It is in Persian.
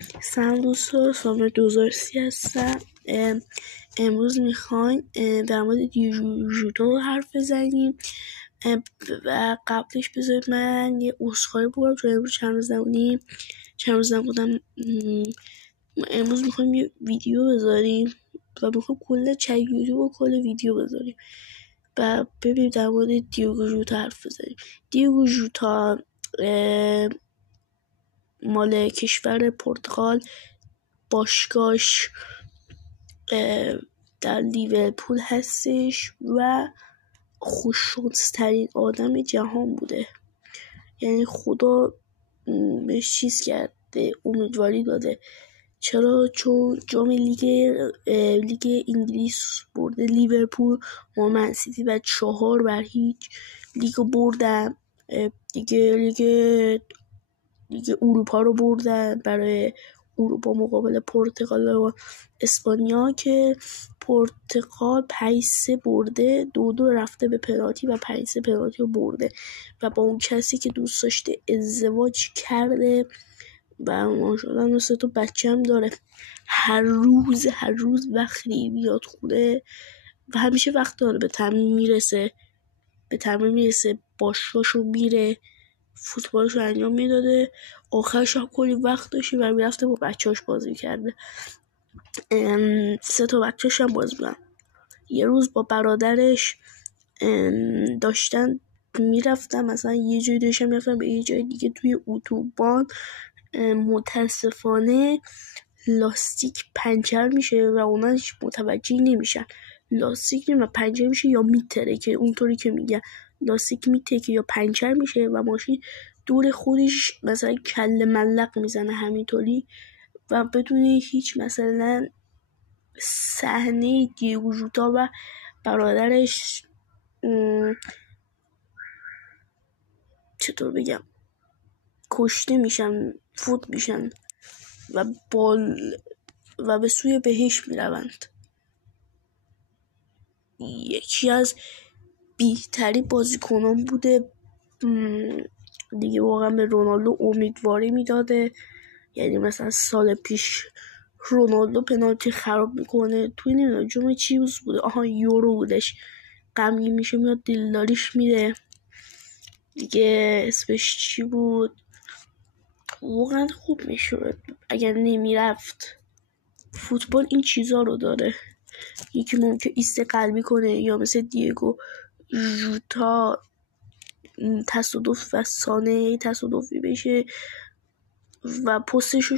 سلام دوستان، سامر 2030 هستم. امروز میخوایم در مورد دیوژوتو حرف بزنیم و قبلش بذارید من یه عذرخواهی بکنم چون امروز چند روز نبودم. امروز میخوایم یه ویدیو بذاریم و میخوایم کل یوتیوب و کل ویدیو بذاریم و ببینیم در مورد دیوژوتو حرف بزنیم. دیوژوتو مال کشور پرتغال، باشگاهش در لیورپول هستش و خوششانسترین آدم جهان بوده. یعنی خدا بهش چیز کرده، امیدواری داده. چرا؟ چون جام لیگ انگلیس برده لیورپول و من سیتی و 4-0 لیگو بردن. لیگ اروپا رو بردن برای اروپا مقابل پرتغال و اسپانیا که پرتغال 5-3 برده، 2-2 رفته به پنالتی و 5-3 پنالتی رو برده و با اون کسی که دوست داشته ازدواج کرده و ماشاءالله 3 تا بچه هم داره. هر روز وقتی بیاد خونه و همیشه وقت داره، به تمرین میرسه، باشگاهشو میره، فوتبالش رو انجام میداده. آخرش هم کلی وقت داشته و میرفته با بچه‌اش بازی کرده. 3 تا بچه‌اش هم بازی بودن. یه روز با برادرش داشتن میرفتن، مثلا یه جایی داشتن میرفتن به یه جای دیگه توی اتوبان. متاسفانه لاستیک پنچر میشه و اونا هیچ متوجه نمیشن. لاستیک و پنچر میشه یا میتره، که اونطوری که میگن لاستیک میتره یا پنچر میشه و ماشین دور خودش مثلا کله ملق میزنه همینطوری و بدون هیچ مثلا صحنه دیوژوتا و برادرش چطور بگم کشته میشن، فوت میشن و به سوی بهشت میروند. یکی از بهترین بازیکنان بوده دیگه، واقعا به رونالدو امیدواری میداده. یعنی مثلا سال پیش رونالدو پنالتی خراب میکنه توی نمیدونم جمعه چیز بوده، یورو بودش، غمگین میشه میاد دلداریش میره دیگه، اسمش چی بود، واقعا خوب میشد اگر نمیرفت. فوتبال این چیزا رو داره، یکی ممکن ایست قلبی کنه یا مثل دیگو ژوتا تصادف و تصادفی بشه و پستشو